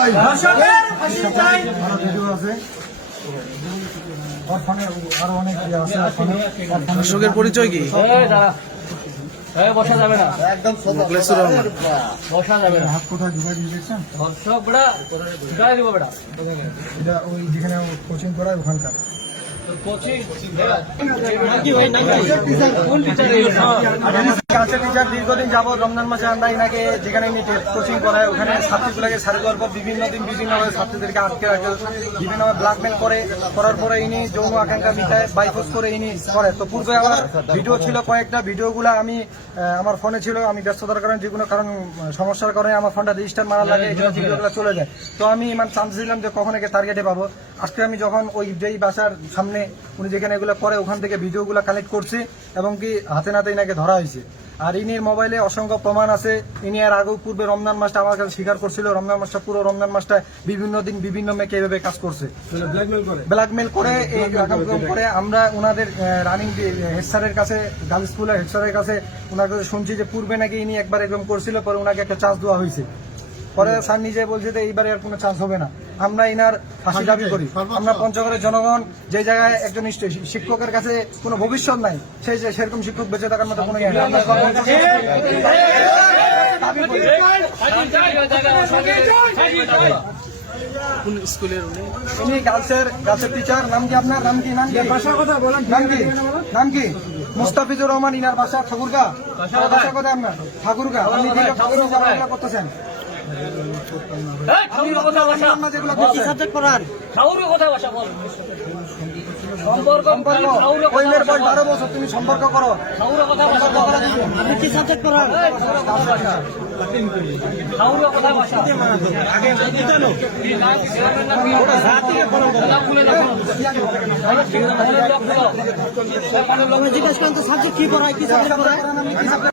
চাই। ধর্ষকের ফাঁসি চাই। আরো ভিডিও আছে, ওর ফোনে আরো অনেক ইয়ে আছে। ধর্ষকের পরিচয় কি? বসা যাবে না, একদম মোখলেসুর রহমান। বসা যাবে না। হাত কোথায় ঢুকাই দিয়ে দেখছেন? ধর্ষক বেড়া ঢুকাই দিব বেড়া। এটা ওই যেখানে কোচিং করায় ওখানকার। দীর্ঘদিন যাবত রমজান মাসে আমরা এনাকে যেখানে কোচিং করায় ওখানে ছাত্রীগুলোকে ছাড়ি দেওয়ার পর বিভিন্ন দিন বিভিন্নভাবে ছাত্রীদেরকে আটকে রাখে, বিভিন্নভাবে ব্ল্যাকমেল করার পরে ইনি যৌন আকাঙ্ক্ষা মিটায় বাইফোর্স করে ইনি করে। তো পূর্বে আমার ভিডিও ছিল কয়েকটা, ভিডিওগুলো আমি আমার ফোনে ছিল, আমি ব্যস্ততার কারণে যেগুলো কারণ সমস্যার কারণে আমার ফোনটা রেজিস্টার মারা লাগে, এখানে ভিডিওগুলো চলে যায়। তো আমি মানে চান্স দিলাম যে কখন একে টার্গেটে পাবো। আজকে আমি যখন ওই যেই বাসার সামনে উনি যেখানে এগুলো করে ওখান থেকে ভিডিওগুলো কালেক্ট করছি এবং কি হাতে নাতে ইনাকে ধরা হয়েছে। আর ইনির মোবাইলে অসংখ্য প্রমাণ আছে। ইনি এর আগেও পূর্বে রমজান মাসটা আমার কাছে স্বীকার করছিল, রমজান মাসটা পুরো রমজান মাসটা বিভিন্ন দিন বিভিন্ন মেয়েকে এভাবে কাজ করছে, ব্ল্যাকমেল করে এই কার্যক্রম করে। আমরা ওনাদের রানিং হেড স্যারের কাছে, গার্লস স্কুলের হেড স্যারের কাছে ওনার কাছে শুনছি যে পূর্বে নাকি ইনি একবার এরকম করছিল, পরে ওনাকে একটা চান্স দেওয়া হয়েছে। পরে স্যার নিজে বলছে যে এইবারে আর কোনো চান্স হবে না। আমরা ইনার ফাঁসি দাবি করি। আমরা পঞ্চগড়ের জনগণ যে জায়গায় একজন শিক্ষকের কাছে কোনো ভবিষ্যৎ নাই, সেই যে সেরকম শিক্ষক বেঁচে থাকার মতো কোনো ইয়ে নাই। কোন স্কুলের উনি? উনি গার্লসের টিচার। নাম কি আপনার? নাম কি? বাসার কথা বলেন। নাম কি? মুস্তাফিজুর রহমান। ইনার বাসা ঠাকুরগা। বাসা কোথায় আপনার? ঠাকুরগা। আপনি ঠাকুরগা করতেছেন? তুমি সম্পর্ক করো। আপনি কি সাবজেক্ট পড়ান? জিজ্ঞাসা করেন তো সাবজেক্ট কি পড়ায়, কি সাবজেক্ট পড়ায়?